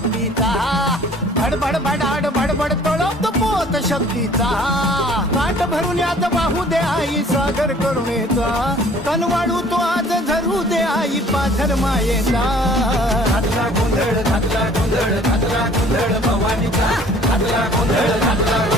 भक्तीचा भडभड भडाड भडभड तळवतो पोत शक्तीचा काट भरून यात वाहू दे आई सागर करुणेचा तनवाळू तो आज धरू दे आई पाझर मायेचा घातला गोंधळ घातला गोंधळ घातला गोंधळ भवानीचा घातला गोंधळ घातला